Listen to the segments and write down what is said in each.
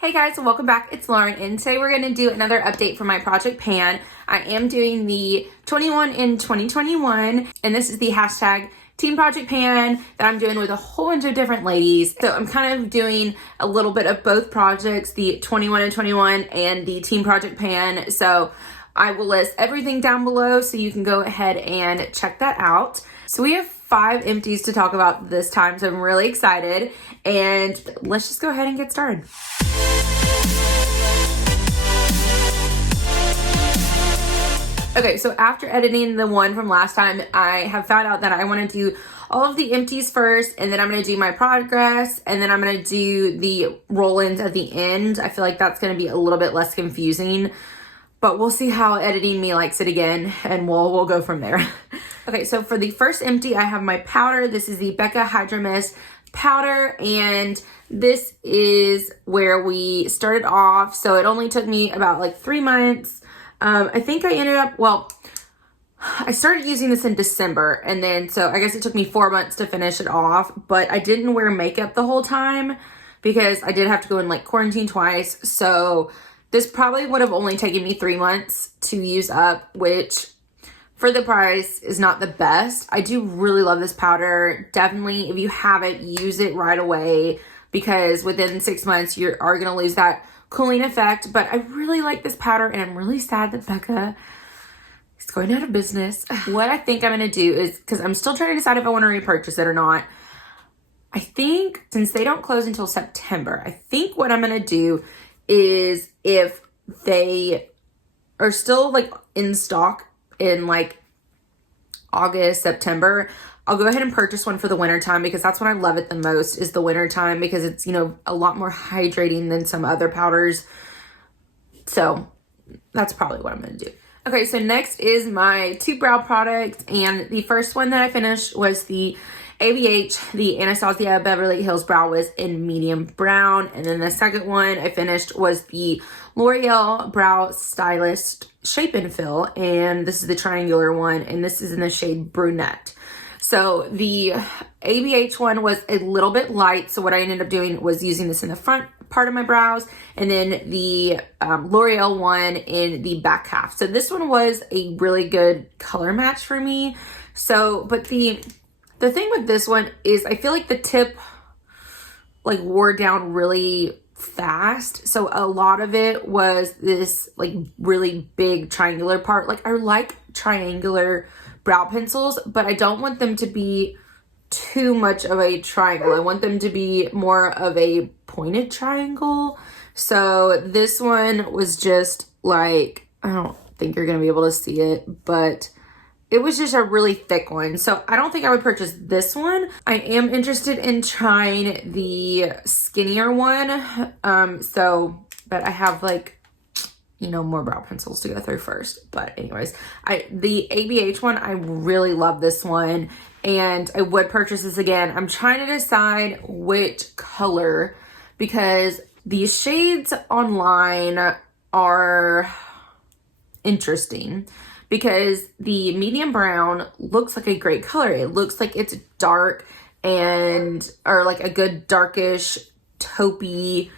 Hey guys, welcome back. It's Lauren, and today we're going to do another update for my project pan. I am doing the 21 in 2021, and this is the hashtag Team Project Pan that I'm doing with a whole bunch of different ladies. So I'm kind of doing a little bit of both projects, the 21 in 21 and the Team Project Pan. So I will list everything down below so you can go ahead and check that out. So we have 5 empties to talk about this time, so I'm really excited, and let's just go ahead and get started. Okay, so after editing the one from last time, I have found out that I want to do all of the empties first, and then I'm going to do my progress, and then I'm going to do the roll-ins at the end. I feel like that's going to be a little bit less confusing, but we'll see how editing me likes it again, and we'll go from there. Okay, so for the first empty, I have my powder. This is the Becca Hydro Mist powder, and this is where we started off. So it only took me about like 3 months. I think I ended up, well, I started using this in December, and then, so I guess it took me 4 months to finish it off, but I didn't wear makeup the whole time because I did have to go in like quarantine twice. So this probably would have only taken me 3 months to use up, which for the price is not the best. I do really love this powder. Definitely, if you have it, use it right away because within 6 months, you are going to lose that cooling effect. But I really like this powder, and I'm really sad that Becca is going out of business. What I think I'm going to do is, because I'm still trying to decide if I want to repurchase it or not, I think since they don't close until September, I think what I'm going to do is if they are still like in stock in like August, September, I'll go ahead and purchase one for the winter time because that's when I love it the most, is the winter time, because it's, you know, a lot more hydrating than some other powders. So that's probably what I'm going to do. Okay, so next is my 2 brow products, and the first one that I finished was the ABH, the Anastasia Beverly Hills Brow Wiz in medium brown, and then the second one I finished was the L'Oreal Brow Stylist Shape and Fill, and this is the triangular one, and this is in the shade Brunette. So the ABH one was a little bit light, so what I ended up doing was using this in the front part of my brows, and then the L'Oreal one in the back half. So this one was a really good color match for me. So, but the thing with this one is I feel like the tip like wore down really fast. So a lot of it was this like really big triangular part. Like I like triangular brow pencils, but I don't want them to be too much of a triangle. I want them to be more of a pointed triangle. So this one was just like, I don't think you're going to be able to see it, but it was just a really thick one. So I don't think I would purchase this one. I am interested in trying the skinnier one. But I have like, you know, more brow pencils to go through first. But anyways, the ABH one, I really love this one, and I would purchase this again. I'm trying to decide which color because these shades online are interesting because the medium brown looks like a great color. It looks like it's dark or like a good darkish taupey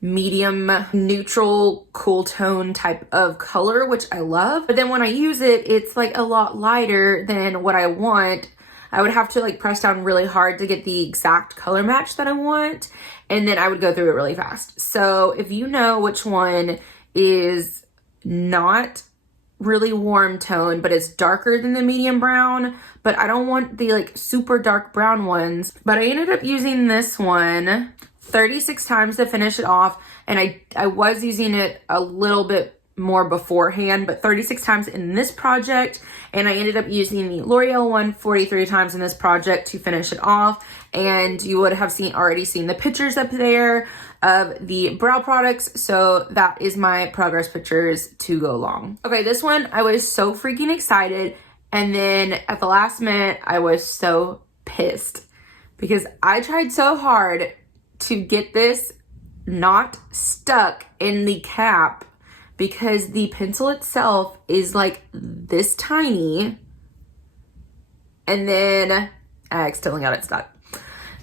medium neutral cool tone type of color, which I love. But then when I use it, it's like a lot lighter than what I want. I would have to like press down really hard to get the exact color match that I want, and then I would go through it really fast. So if you know which one is not really warm tone, but it's darker than the medium brown, but I don't want the like super dark brown ones. But I ended up using this one 36 times to finish it off, and I was using it a little bit more beforehand, but 36 times in this project, and I ended up using the L'Oreal one 43 times in this project to finish it off. And you would have already seen the pictures up there of the brow products, so that is my progress pictures to go along. Okay, this one I was so freaking excited, and then at the last minute I was so pissed because I tried so hard to get this not stuck in the cap because the pencil itself is like this tiny, and then I accidentally got it stuck.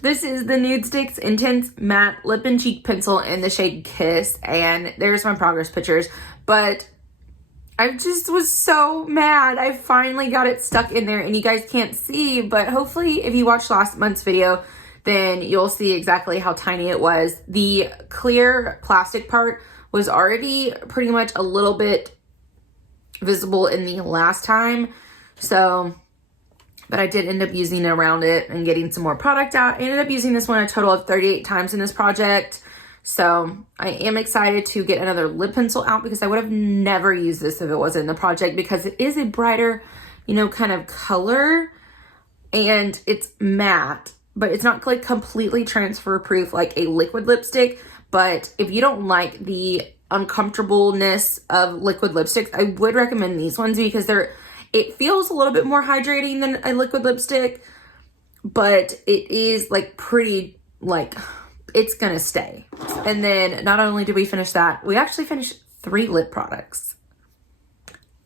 This is the Nude Sticks Intense Matte Lip and Cheek Pencil in the shade Kiss, and there's my progress pictures, but I just was so mad. I finally got it stuck in there, and you guys can't see, but hopefully if you watched last month's video, then you'll see exactly how tiny it was. The clear plastic part was already pretty much a little bit visible in the last time, so, but I did end up using it around it and getting some more product out. I ended up using this one a total of 38 times in this project. So I am excited to get another lip pencil out because I would have never used this if it wasn't in the project, because it is a brighter, you know, kind of color, and it's matte, but it's not like completely transfer proof like a liquid lipstick. But if you don't like the uncomfortableness of liquid lipsticks, I would recommend these ones because it feels a little bit more hydrating than a liquid lipstick, but it is like pretty, like, it's gonna stay. And then not only did we finish that, we actually finished 3 lip products.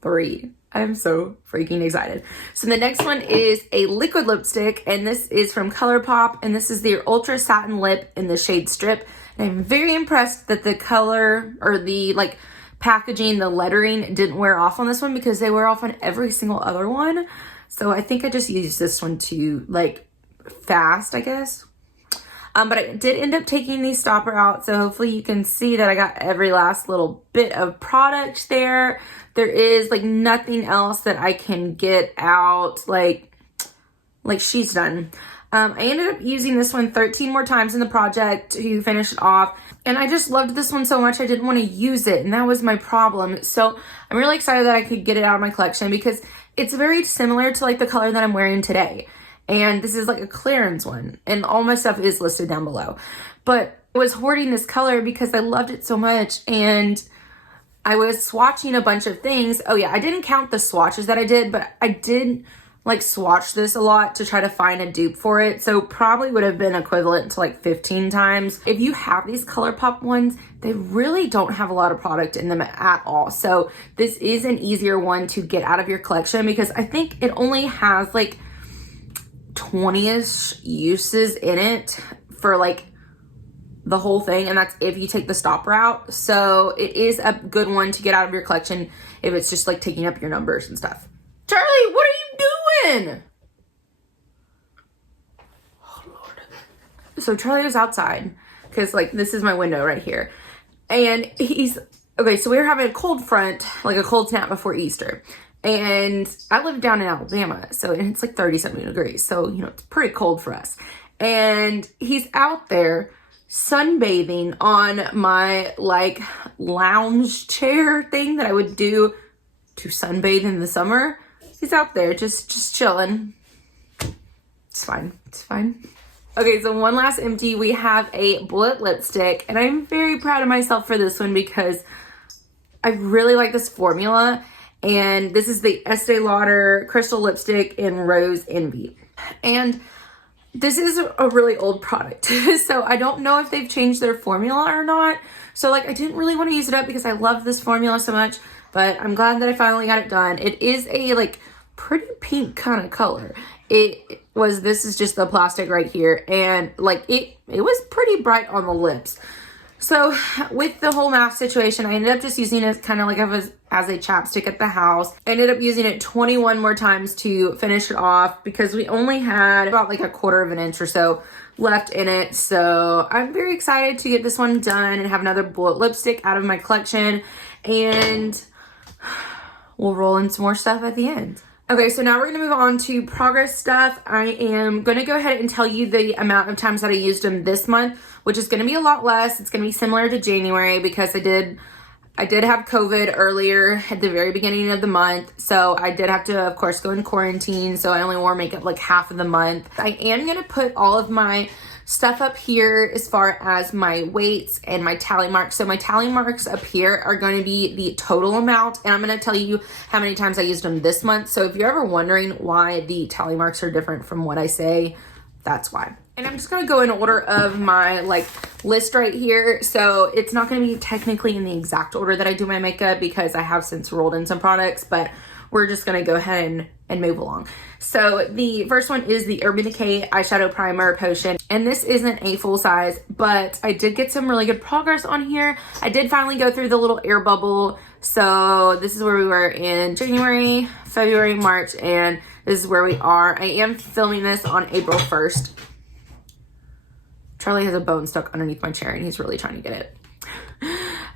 3. I'm so freaking excited. So the next one is a liquid lipstick, and this is from ColourPop, and this is the Ultra Satin Lip in the shade Strip. And I'm very impressed that the color, or the like packaging, the lettering didn't wear off on this one, because they wear off on every single other one. So I think I just used this one to like fast, I guess. But I did end up taking the stopper out, so hopefully you can see that I got every last little bit of product there. There is like nothing else that I can get out, like she's done. I ended up using this one 13 more times in the project to finish it off, and I just loved this one so much I didn't want to use it, and that was my problem. So I'm really excited that I could get it out of my collection because it's very similar to like the color that I'm wearing today. And this is like a Clarins one, and all my stuff is listed down below. But I was hoarding this color because I loved it so much, and I was swatching a bunch of things. Oh yeah, I didn't count the swatches that I did, but I did like swatch this a lot to try to find a dupe for it. So probably would have been equivalent to like 15 times. If you have these ColourPop ones, they really don't have a lot of product in them at all. So this is an easier one to get out of your collection because I think it only has like 20-ish uses in it for like the whole thing, and that's if you take the stopper out. So it is a good one to get out of your collection if it's just like taking up your numbers and stuff. Charlie, what are you doing? Oh Lord. So Charlie was outside because like this is my window right here, and he's okay. So we were having a cold front, like a cold snap before Easter. And I live down in Alabama, so it's like 30-something degrees. So, you know, it's pretty cold for us. And he's out there sunbathing on my like lounge chair thing that I would do to sunbathe in the summer. He's out there just chilling. It's fine. It's fine. Okay, so one last empty. We have a bullet lipstick, and I'm very proud of myself for this one because I really like this formula. And this is the Estee Lauder Crystal Lipstick in Rose Envy. And this is a really old product. So I don't know if they've changed their formula or not. So like I didn't really want to use it up because I love this formula so much. But I'm glad that I finally got it done. It is a like pretty pink kind of color. This is just the plastic right here. And like it was pretty bright on the lips. So with the whole mask situation, I ended up just using it kind of like as a chapstick at the house. I ended up using it 21 more times to finish it off because we only had about like a 1/4 inch or so left in it. So I'm very excited to get this one done and have another bullet lipstick out of my collection. And we'll roll in some more stuff at the end. Okay, so now we're going to move on to progress stuff. I am going to go ahead and tell you the amount of times that I used them this month, which is going to be a lot less. It's going to be similar to January because I did have COVID earlier at the very beginning of the month. So I did have to, of course, go in quarantine. So I only wore makeup like half of the month. I am going to put all of my stuff up here as far as my weights and my tally marks. So my tally marks up here are going to be the total amount, and I'm going to tell you how many times I used them this month. So if you're ever wondering why the tally marks are different from what I say, that's why. And I'm just going to go in order of my like list right here. So it's not going to be technically in the exact order that I do my makeup because I have since rolled in some products, but we're just gonna go ahead and move along. So the first one is the Urban Decay Eyeshadow Primer Potion. And this isn't a full size, but I did get some really good progress on here. I did finally go through the little air bubble. So this is where we were in January, February, March, and this is where we are. I am filming this on April 1st. Charlie has a bone stuck underneath my chair and he's really trying to get it.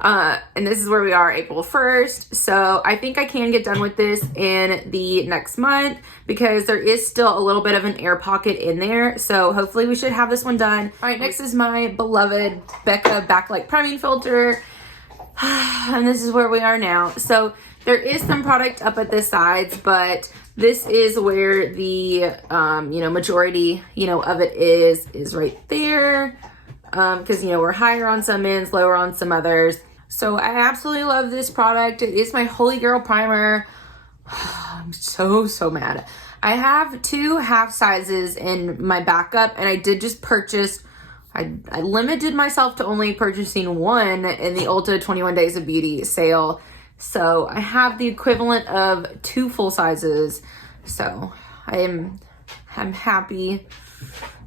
And this is where we are, April 1st. So I think I can get done with this in the next month because there is still a little bit of an air pocket in there. So hopefully we should have this one done. All right, next is my beloved Becca Backlight Priming Filter. And this is where we are now. So there is some product up at the sides, but this is where the, majority, of it is right there. Because, we're higher on some ends, lower on some others. So I absolutely love this product. It is my Holy Grail primer. I'm so mad. I have 2 half sizes in my backup, and I did just purchase, I limited myself to only purchasing 1 in the Ulta 21 Days of Beauty sale. So I have the equivalent of 2 full sizes. So I'm happy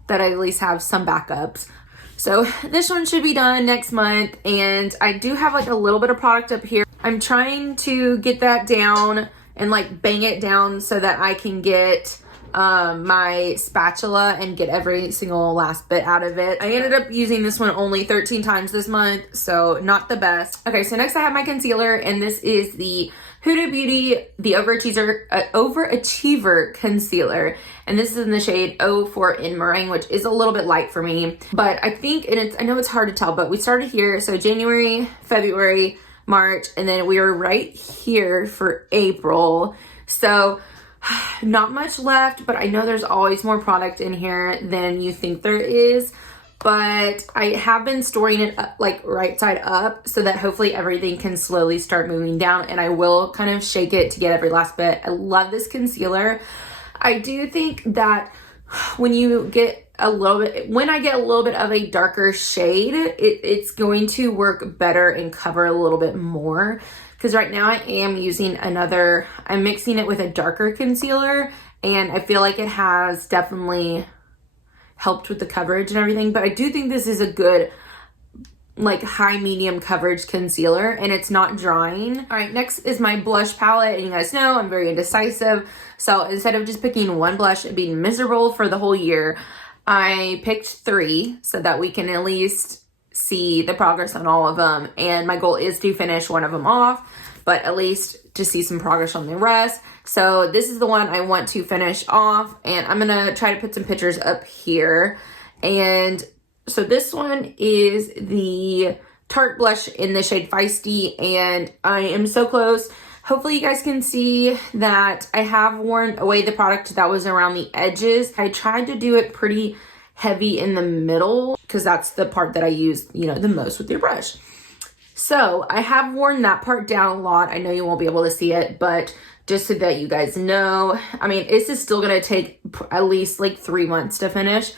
that I at least have some backups. So this one should be done next month, and I do have like a little bit of product up here. I'm trying to get that down and like bang it down so that I can get my spatula and get every single last bit out of it. I ended up using this one only 13 times this month, so not the best. Okay, so next I have my concealer, and this is the Huda Beauty, the Overachiever Concealer. And this is in the shade 04 in Meringue, which is a little bit light for me. But I think, I know it's hard to tell, but we started here. So January, February, March, and then we were right here for April. So not much left, but I know there's always more product in here than you think there is. But I have been storing it up, like right side up, so that hopefully everything can slowly start moving down, and I will kind of shake it to get every last bit. I love this concealer. I do think that when I get a little bit of a darker shade, it's going to work better and cover a little bit more. Because right now I am using I'm mixing it with a darker concealer, and I feel like it has definitely helped with the coverage and everything. But I do think this is a good like high medium coverage concealer, and it's not drying. All right, next is my blush palette, and you guys know I'm very indecisive. So instead of just picking one blush and being miserable for the whole year, I picked 3 so that we can at least see the progress on all of them. And my goal is to finish one of them off, but at least to see some progress on the rest. So this is the one I want to finish off, and I'm gonna try to put some pictures up here. And so this one is the Tarte blush in the shade Feisty, and I am so close. Hopefully you guys can see that I have worn away the product that was around the edges. I tried to do it pretty heavy in the middle because that's the part that I use, the most with your brush. So I have worn that part down a lot. I know you won't be able to see it, but just so that you guys know, I mean, this is still going to take at least like 3 months to finish,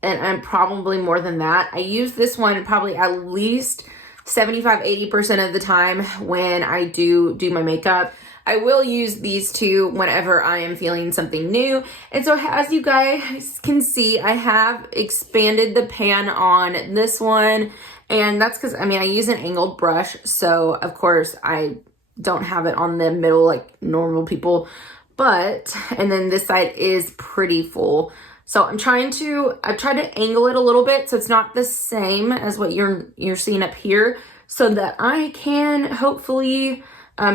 and probably more than that. I use this one probably at least 75-80% of the time when I do my makeup. I will use these 2 whenever I am feeling something new. And so as you guys can see, I have expanded the pan on this one. And that's because, I use an angled brush. So of course I don't have it on the middle like normal people. And then this side is pretty full. So I've tried to angle it a little bit so it's not the same as what you're seeing up here, so that I can hopefully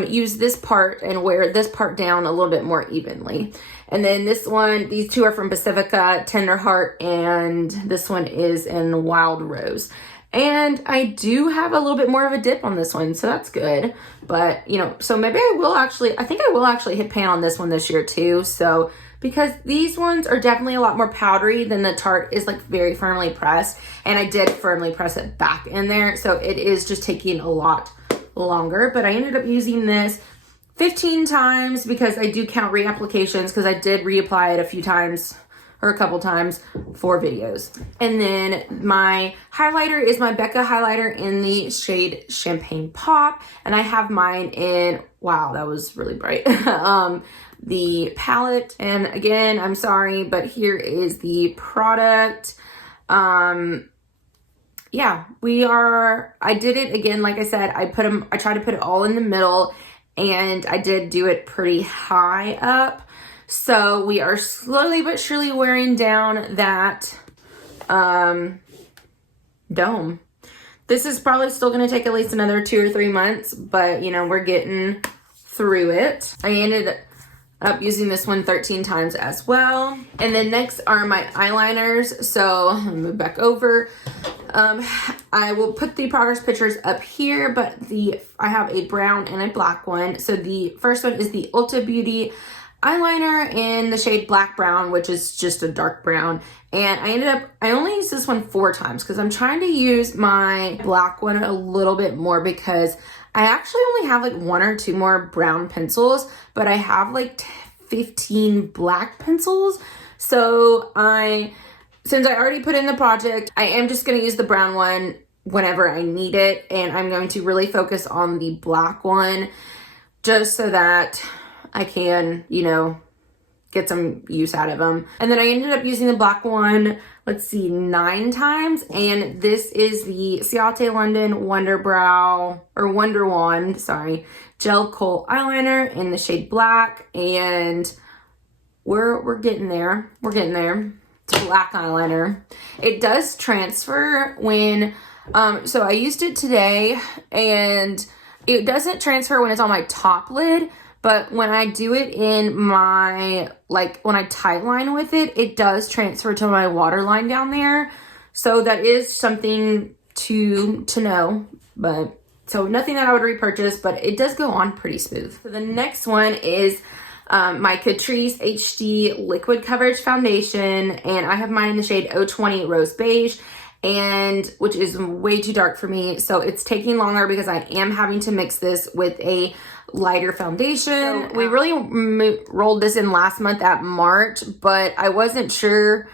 use this part and wear this part down a little bit more evenly. And then these 2 are from Pacifica, Tender Heart, and this one is in Wild Rose. And I do have a little bit more of a dip on this one, so that's good. But, so maybe I think I will actually hit pan on this one this year too. So, because these ones are definitely a lot more powdery than the Tarte is like very firmly pressed. And I did firmly press it back in there. So it is just taking a lot longer. But I ended up using this 15 times because I do count reapplications, because I did reapply it a few times or a couple times for videos. And then my highlighter is my Becca highlighter in the shade Champagne Pop, and I have mine in wow, that was really bright. The palette, and again, I'm sorry, but here is the product. Yeah, I did it again, like I said, I tried to put it all in the middle, and I did do it pretty high up. So we are slowly but surely wearing down that dome. This is probably still going to take at least another 2 or 3 months, but you know, we're getting through it. I ended up using this one 13 times as well. And then next are my eyeliners. So let me move back over. I will put the progress pictures up here, but I have a brown and a black one. So the first one is the Ulta Beauty eyeliner in the shade Black Brown, which is just a dark brown. And I only used this one 4 times because I'm trying to use my black one a little bit more, because I actually only have like 1 or 2 more brown pencils, but I have like 15 black pencils. So since I already put in the project, I am just going to use the brown one whenever I need it. And I'm going to really focus on the black one just so that I can, you know, get some use out of them. And then I ended up using the black one, let's see, 9 times. And this is the Ciate London Wonder Wand, gel kohl eyeliner in the shade black. And we're getting there. We're getting there. It's a black eyeliner. It does transfer when, so I used it today, and it doesn't transfer when it's on my top lid. But when I do it in my, like when I tight line with it, it does transfer to my waterline down there. So that is something to know. But so nothing that I would repurchase, but it does go on pretty smooth. So the next one is my Catrice HD Liquid Coverage Foundation. And I have mine in the shade 020 Rose Beige, and which is way too dark for me. So it's taking longer because I am having to mix this with a lighter foundation. So we really rolled this in last month at March, but I wasn't sure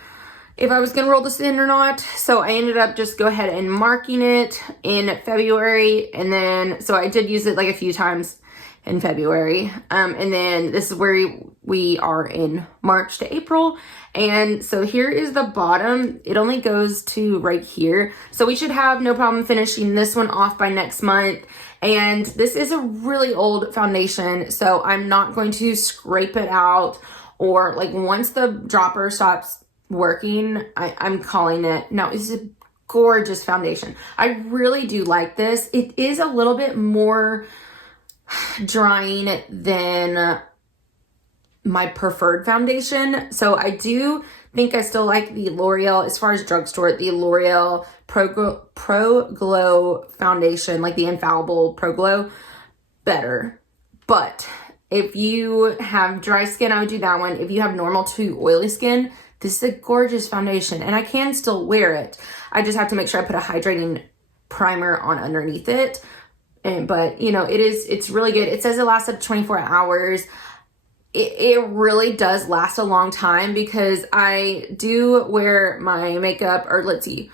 if I was gonna roll this in or not. So I ended up just go ahead and marking it in February. And then, so I did use it like a few times in February. And then this is where we are in March to April. And so here is the bottom. It only goes to right here. So we should have no problem finishing this one off by next month. And this is a really old foundation, so I'm not going to scrape it out, or like once the dropper stops working, I'm calling it. No, it's a gorgeous foundation. I really do like this. It is a little bit more drying than my preferred foundation. So I do think I still like the L'Oreal, as far as drugstore, the L'Oreal Pro Glow foundation, like the Infallible Pro Glow, better. But if you have dry skin, I would do that one. If you have normal to oily skin, this is a gorgeous foundation, and I can still wear it. I just have to make sure I put a hydrating primer on underneath it. But you know, it's really good. It says it lasts up to 24 hours. It really does last a long time, because I do wear my makeup, or let's see,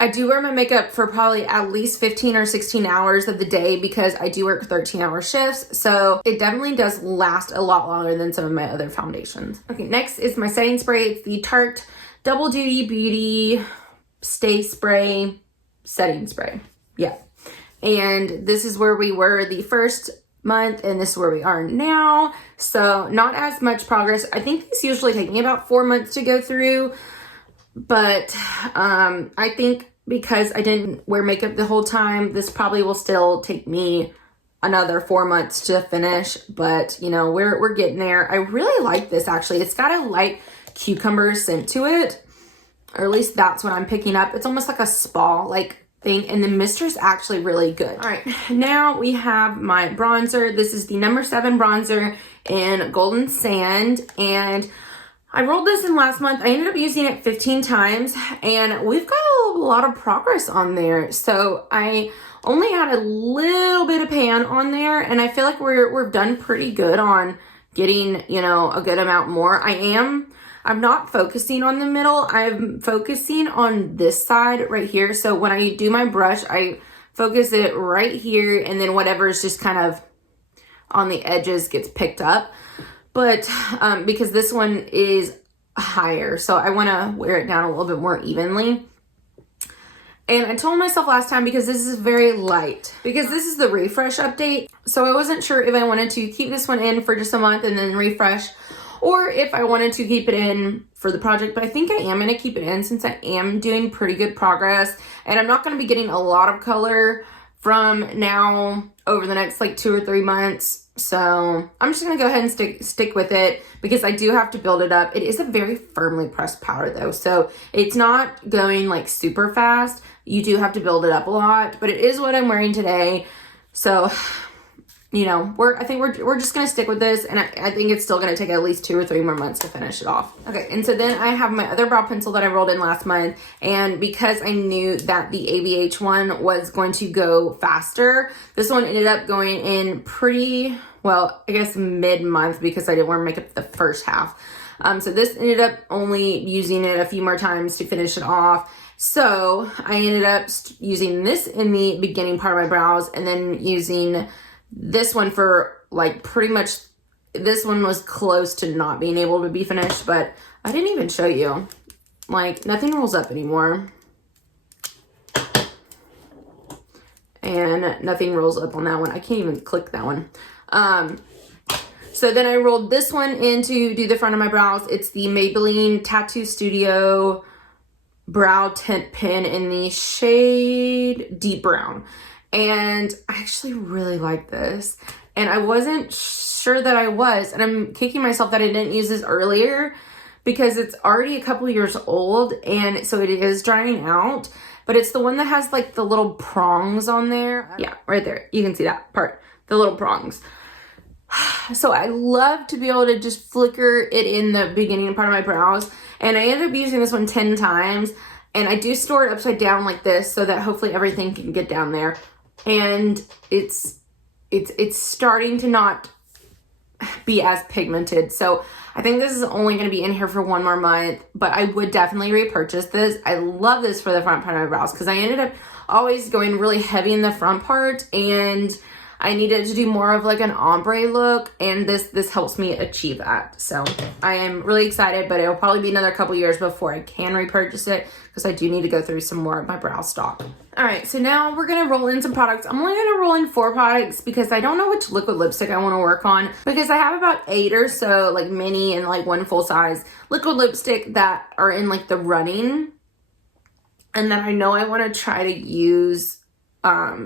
I do wear my makeup for probably at least 15 or 16 hours of the day, because I do work 13-hour shifts. So it definitely does last a lot longer than some of my other foundations. Okay, next is my setting spray. It's the Tarte Double Duty Beauty Stay Spray Setting Spray. Yeah. And this is where we were the first month, and this is where we are now. So not as much progress. I think these usually take me about 4 months to go through, but I think because I didn't wear makeup the whole time, this probably will still take me another 4 months to finish. But you know, we're getting there. I really like this, actually. It's got a light cucumber scent to it, or at least that's what I'm picking up. It's almost like a spa like thing, and the mister is actually really good. All right, now we have my bronzer. This is the number 7 bronzer in Golden Sand, and I rolled this in last month. I ended up using it 15 times, and we've got a lot of progress on there. So I only had a little bit of pan on there, and I feel like we're done pretty good on getting, you know, a good amount more. I'm not focusing on the middle. I'm focusing on this side right here. So when I do my brush, I focus it right here, and then whatever is just kind of on the edges gets picked up. But because this one is higher, so I want to wear it down a little bit more evenly. And I told myself last time, because this is very light, because this is the refresh update, so I wasn't sure if I wanted to keep this one in for just a month and then refresh, or if I wanted to keep it in for the project. But I think I am going to keep it in since I am doing pretty good progress, and I'm not going to be getting a lot of color from now over the next like 2 or 3 months. So I'm just going to go ahead and stick with it, because I do have to build it up. It is a very firmly pressed powder though, so it's not going like super fast. You do have to build it up a lot, but it is what I'm wearing today. So, you know, I think we're just going to stick with this, and I think it's still going to take at least 2 or 3 more months to finish it off. Okay, and so then I have my other brow pencil that I rolled in last month, and because I knew that the ABH one was going to go faster, this one ended up going in pretty, well, I guess mid-month, because I didn't wear makeup the first half. So this ended up only using it a few more times to finish it off. So I ended up using this in the beginning part of my brows, and then using this one for like pretty much, this one was close to not being able to be finished, but I didn't even show you. Like, nothing rolls up anymore. And nothing rolls up on that one. I can't even click that one. So then I rolled this one in to do the front of my brows. It's the Maybelline Tattoo Studio Brow Tint Pen in the shade Deep Brown. And I actually really like this. And I wasn't sure that I was. And I'm kicking myself that I didn't use this earlier, because it's already a couple years old. And so it is drying out. But it's the one that has like the little prongs on there. Yeah, right there. You can see that part. The little prongs. So I love to be able to just flicker it in the beginning part of my brows. And I ended up using this one 10 times. And I do store it upside down like this, so that hopefully everything can get down there. And it's starting to not be as pigmented. So I think this is only going to be in here for 1 more month, but I would definitely repurchase this. I love this for the front part of my brows, because I ended up always going really heavy in the front part, and I needed to do more of like an ombre look, and this helps me achieve that. So I am really excited, but it'll probably be another couple years before I can repurchase it, because I do need to go through some more of my brow stock. All right, so now we're gonna roll in some products. I'm only gonna roll in 4 products, because I don't know which liquid lipstick I wanna work on, because I have about 8 or so like mini and like 1 full size liquid lipstick that are in like the running, and then I know I wanna try to use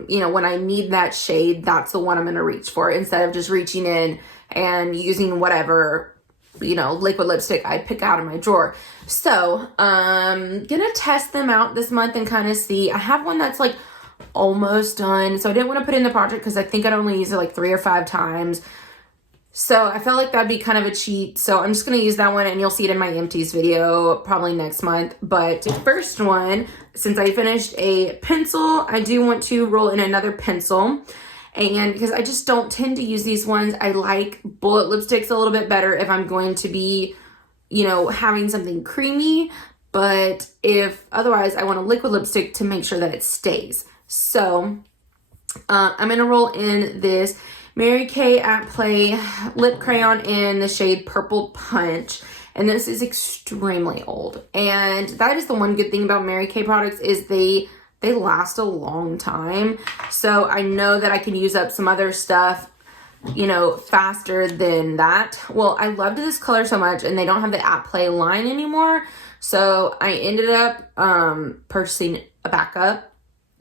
you know, when I need that shade, that's the one I'm going to reach for, instead of just reaching in and using whatever, you know, liquid lipstick I pick out of my drawer. So, gonna test them out this month and kind of see. I have one that's like almost done, so I didn't want to put it in the project, because I think I'd only use it like 3 or 5 times. So I felt like that'd be kind of a cheat. So I'm just going to use that one, and you'll see it in my empties video probably next month. But the first one, since I finished a pencil, I do want to roll in another pencil. And because I just don't tend to use these ones, I like bullet lipsticks a little bit better if I'm going to be, you know, having something creamy. But if otherwise, I want a liquid lipstick to make sure that it stays. So I'm going to roll in this Mary Kay at Play lip crayon in the shade Purple Punch. And this is extremely old. And that is the one good thing about Mary Kay products, is they last a long time. So I know that I can use up some other stuff, you know, faster than that. Well, I loved this color so much, and they don't have the at Play line anymore. So I ended up purchasing a backup.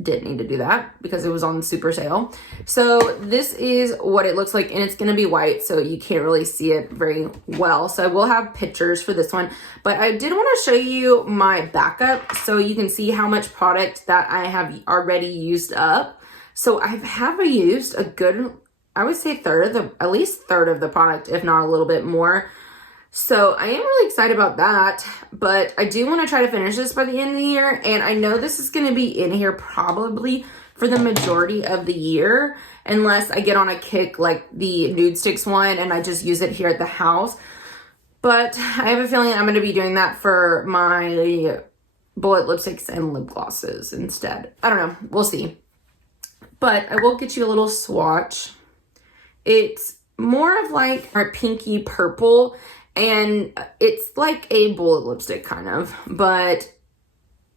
Didn't need to do that because it was on super sale. So this is what it looks like, and it's going to be white, so you can't really see it very well. So I will have pictures for this one, but I did want to show you my backup so you can see how much product that I have already used up. So I have used a good, I would say at least third of the product, if not a little bit more. So I am really excited about that, but I do want to try to finish this by the end of the year. And I know this is going to be in here probably for the majority of the year, unless I get on a kick like the Nude Sticks one and I just use it here at the house. But I have a feeling I'm going to be doing that for my bullet lipsticks and lip glosses instead. I don't know. We'll see. But I will get you a little swatch. It's more of like a pinky purple, and it's like a bullet lipstick kind of, but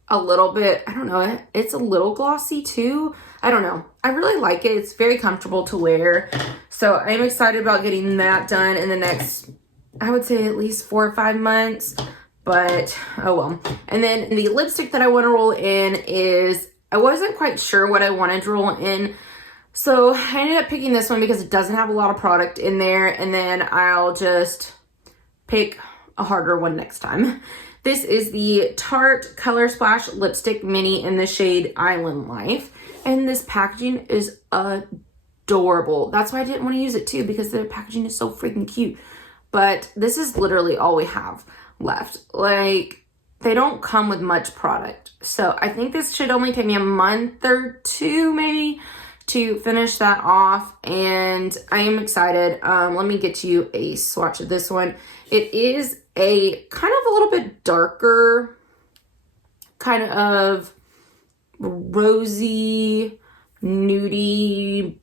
a little bit, I don't know, it's a little glossy too. I don't know. I really like it. It's very comfortable to wear. So I'm excited about getting that done in the next, I would say at least 4 or 5 months, but oh well. And then the lipstick that I want to roll in is, I wasn't quite sure what I wanted to roll in. So I ended up picking this one because it doesn't have a lot of product in there, and then I'll just pick a harder one next time. This is the Tarte Color Splash Lipstick Mini in the shade Island Life. And this packaging is adorable. That's why I didn't want to use it too, because the packaging is so freaking cute. But this is literally all we have left. Like, they don't come with much product. So I think this should only take me a month or 2 maybe to finish that off, and I am excited. Let me get you a swatch of this one. It is a kind of a little bit darker, kind of rosy, nudie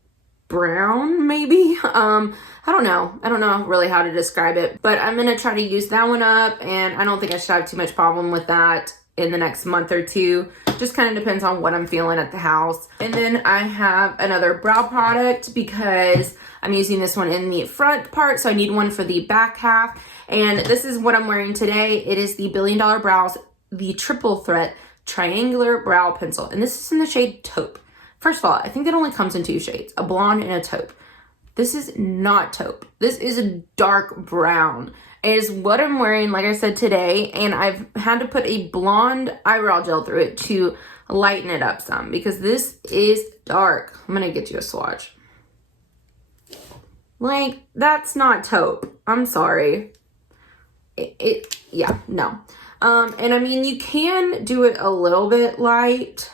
brown, maybe. I don't know really how to describe it, but I'm gonna try to use that one up, and I don't think I should have too much problem with that in the next month or 2. Just kind of depends on what I'm feeling at the house. And then I have another brow product because I'm using this one in the front part, so I need one for the back half. And this is what I'm wearing today. It is the Billion Dollar Brows, the Triple Threat Triangular Brow Pencil. And this is in the shade Taupe. First of all, I think it only comes in 2 shades, a blonde and a taupe. This is not taupe. This is a dark brown. It is what I'm wearing, like I said, today, and I've had to put a blonde eyebrow gel through it to lighten it up some because this is dark. I'm gonna get you a swatch. Like, that's not taupe. I'm sorry. Yeah, no. And I mean, you can do it a little bit light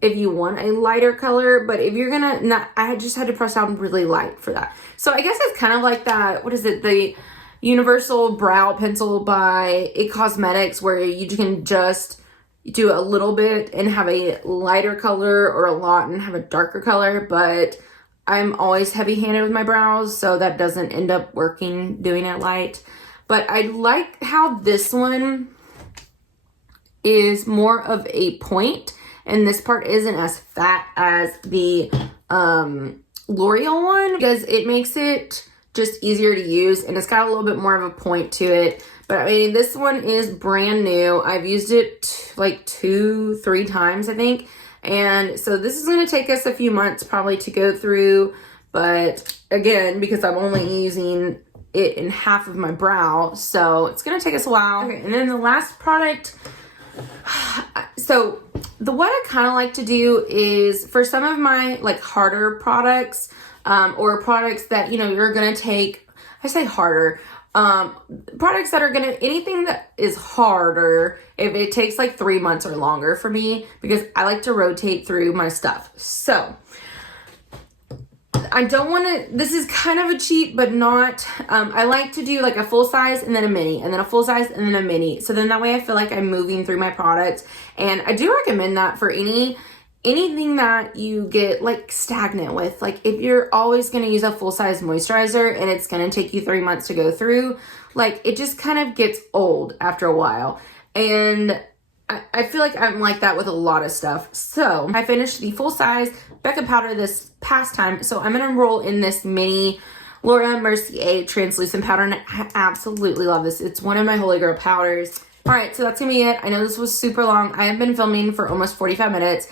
if you want a lighter color, but if you're gonna not, I just had to press down really light for that. So I guess it's kind of like that, what is it, the Universal Brow Pencil by It Cosmetics, where you can just do a little bit and have a lighter color, or a lot and have a darker color, but I'm always heavy-handed with my brows, so that doesn't end up working doing it light. But I like how this one is more of a point, and this part isn't as fat as the L'Oreal one, because it makes it just easier to use, and it's got a little bit more of a point to it. But I mean, this one is brand new. I've used it like 2-3 times, I think. And so this is going to take us a few months probably to go through. But again, because I'm only using it in half of my brow, so it's going to take us a while. Okay, and then the last product. So what I kind of like to do is, for some of my like harder products, or products that, you know, you're going to take, I say harder, products that are going to, anything that is harder, if it takes like 3 months or longer for me, because I like to rotate through my stuff. So I don't want to, this is kind of a cheat, but not, I like to do like a full size and then a mini, and then a full size and then a mini. So then that way I feel like I'm moving through my products, and I do recommend that for anything that you get like stagnant with. Like, if you're always going to use a full-size moisturizer and it's going to take you 3 months to go through, like, it just kind of gets old after a while. And I feel like I'm like that with a lot of stuff. So I finished the full-size Becca powder this past time, so I'm going to roll in this mini Laura Mercier translucent powder, and I absolutely love this. It's one of my Holy Grail powders. All right, so that's going to be it. I know this was super long. I have been filming for almost 45 minutes.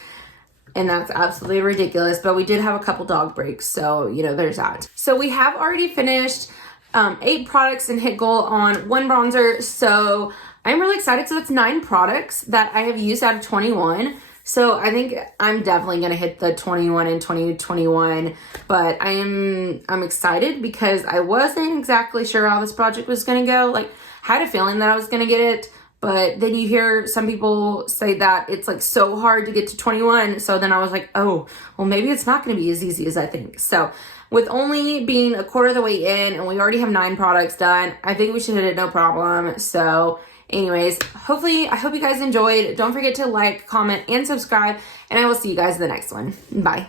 And that's absolutely ridiculous, but we did have a couple dog breaks, so, you know, there's that. So we have already finished 8 products and hit goal on 1 bronzer, so I'm really excited. So that's 9 products that I have used out of 21. So I think I'm definitely going to hit the 21 in 2021, but I'm excited because I wasn't exactly sure how this project was going to go. Like, I had a feeling that I was going to get it, but then you hear some people say that it's like so hard to get to 21. So then I was like, oh, well, maybe it's not going to be as easy as I think. So with only being a quarter of the way in and we already have 9 products done, I think we should hit it no problem. So anyways, hopefully, I hope you guys enjoyed. Don't forget to like, comment, and subscribe, and I will see you guys in the next one. Bye.